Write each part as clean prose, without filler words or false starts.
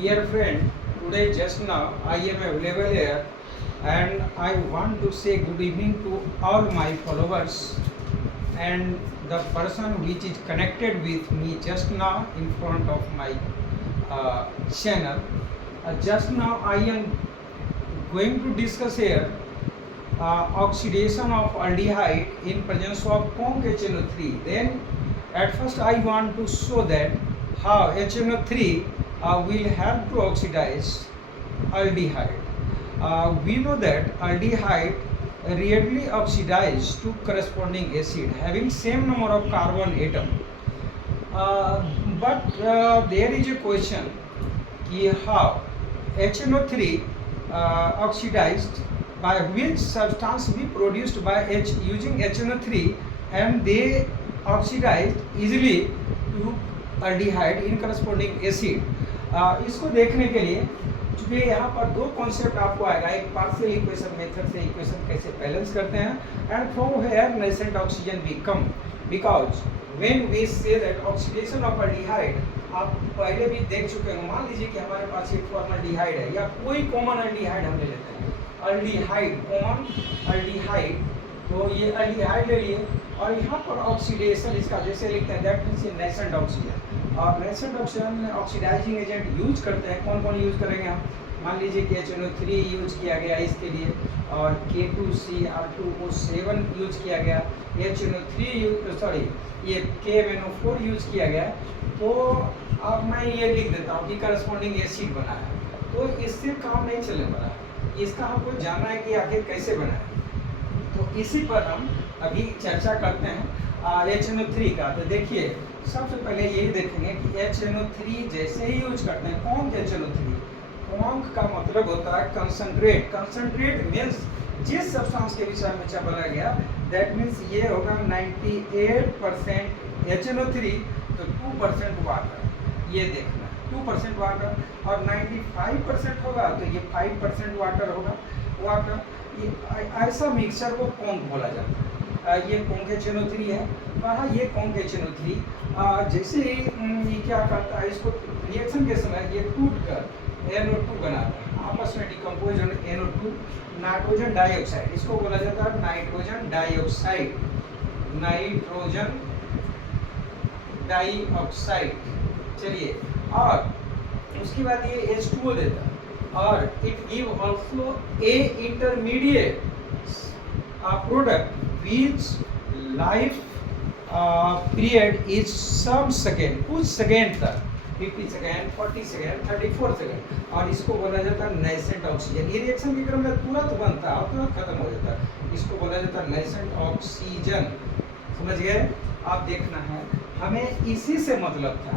Dear friend, today just now I am available here and I want to say good evening to all my followers and the person which is connected with me just now in front of my channel. Just now I am going to discuss here oxidation of aldehyde in presence of CONC-HNO3. Then at first I want to show that how HNO3 will help to oxidize aldehyde. We know that aldehyde readily oxidize to corresponding acid having same number of carbon atom. But there is a question कि how HNO3 oxidized by which substance be produced by using HNO3 and they oxidized easily to aldehyde in corresponding acid. इसको देखने के लिए चूँकि यहाँ पर दो concept आपको आएगा, एक पार्शियल इक्वेशन मेथड से इक्वेशन कैसे बैलेंस करते हैं and from here nascent oxygen become because when we say that oxidation of aldehyde, आप पहले भी देख चुके हैं। मान लीजिए कि हमारे पास एक फॉर्मल्डिहाइड है या कोई कॉमन अल्डिहाइड हम ले लेते हैं, अल्डिहाइड कॉमन अल्डिहाइड, तो ये अल्डिहाइड ले लिए और यहाँ पर ऑक्सीडेशन इसका जैसे लिखते हैं दैट मीन्स नेसेंट ऑक्सीजन। और नेसेंट ऑक्सीजन में ऑक्सीडाइजिंग एजेंट यूज करते हैं, कौन कौन यूज करेंगे हम, मान लीजिए कि HNO3 यूज किया गया इसके लिए और K2Cr2O7 यूज किया गया, HNO3 ये KMnO4 यूज किया गया। तो अब मैं ये लिख देता हूँ कि करस्पॉन्डिंग एसिड बना है, तो इससे काम नहीं चलने वाला, इसका हमको जानना है कि आखिर कैसे बना है। तो इसी पर हम अभी चर्चा करते हैं HNO3 का। तो देखिए सबसे पहले यही देखेंगे कि HNO3 जैसे ही यूज करते हैं, कौन HNO3, कौन का मतलब होता है कंसंट्रेट। कंसंट्रेट मीन्स जिस सब्सटेंस के विषय में बोला गया दैट मीन्स ये होगा 98% HNO3 तो 2% वाटर, ये देखना 2% वाटर, और 95% होगा तो ये 5% वाटर होगा। वाटर ये ऐसा मिक्सचर को कौन बोला जाता है, ये CONC-HNO3 है। हाँ, ये CONC-HNO3 जैसे ही ये क्या करता है, इसको रिएक्शन के समय ये टूट कर NO2 बनाता है, आपस में डिकम्पोज NO2, नाइट्रोजन डाइऑक्साइड, इसको बोला जाता है नाइट्रोजन डाइऑक्साइड, नाइट्रोजन डाइऑक्साइड। चलिए, और उसके बाद ये H2O देता है और it give also a intermediate product which life period is some second, कुछ सेकेंड तक, 50 सेकेंड, 40 सेकेंड, 34 सेकेंड, और इसको बोला जाता है नेसेंट ऑक्सीजन। ये रिएक्शन के क्रम में तुरंत बनता है और तुरंत खत्म हो जाता है, इसको बोला जाता है नेसेंट ऑक्सीजन। समझ गए? आप देखना है हमें इसी से मतलब था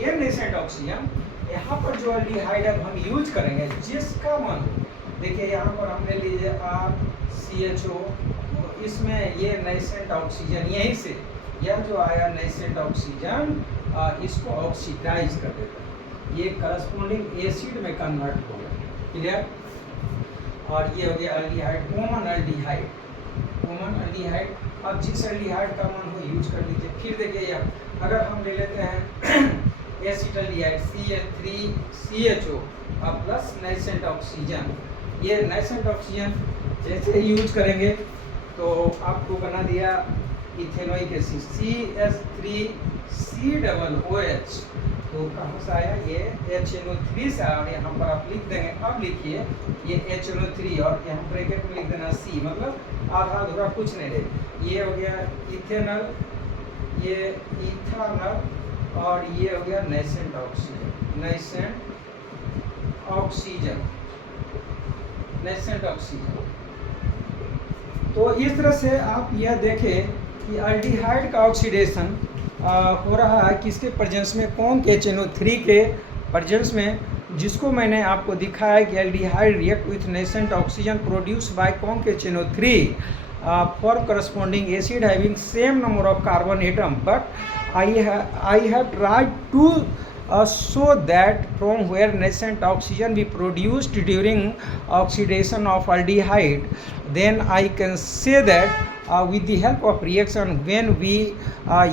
ये नेसेंट ऑक्सीजन। यहाँ पर जो अल्डिहाइड हम यूज करेंगे जिसका मन, देखिए यहाँ पर हमने लीजिए RCHO, तो इसमें ये नेसेंट ऑक्सीजन यहीं से यह जो आया नेसेंट ऑक्सीजन इसको ऑक्सीडाइज कर देता है, ये करस्पॉन्डिंग एसिड में कन्वर्ट हो गया। क्लियर? और ये हो गया aldehyde, common aldehyde, common aldehyde. अब जिस अल्डिहाइड का मन हो यूज कर लीजिए। फिर देखिए अगर हम ले लेते हैं acetaldehyde CH3CHO plus nascent oxygen, ये नेसेंट ऑक्सीजन जैसे यूज करेंगे तो आपको बना दिया इथेनोइक एसिड CH3COOH, तो कहाँ से आया, ये HNO3 से आया और यहाँ पर आप लिख देंगे। अब लिखिए ये HNO3 और यहाँ ब्रैकेट में लिख देना C, मतलब आधा अधूरा कुछ नहीं रहे। ये हो गया इथेनॉल, ये इथानॉल, और ये हो गया nascent oxygen, nascent oxygen, nascent oxygen. तो इस तरह से आप यह देखें कि अल्डिहाइड का ऑक्सीडेशन हो रहा है किसके प्रेजेंस में, CONC-HNO3 के प्रेजेंस में, जिसको मैंने आपको दिखाया कि aldehyde react with nascent oxygen produce by CONC-HNO3 for corresponding acid having same number of carbon atom, but I have tried to so that from where nascent oxygen be produced during oxidation of aldehyde, then I can say that with the help of reaction when we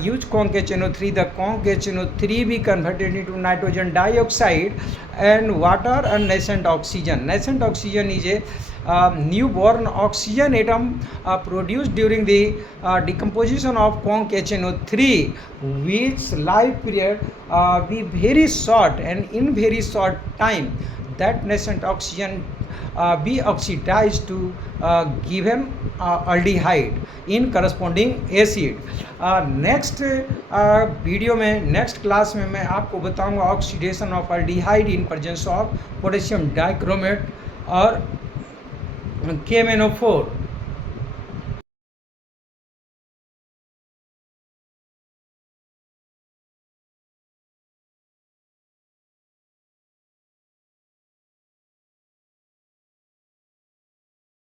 use conc HNO3, the conc HNO3 be converted into nitrogen dioxide and water and nascent oxygen. Nascent oxygen is a newborn oxygen atom produced during the decomposition of conc HNO3, which life period be very short, and in very short time that nascent oxygen be oxidized to given aldehyde in corresponding acid. Next video में, next class में मैं आपको बताऊंगा oxidation of aldehyde in presence of potassium dichromate और KMnO4.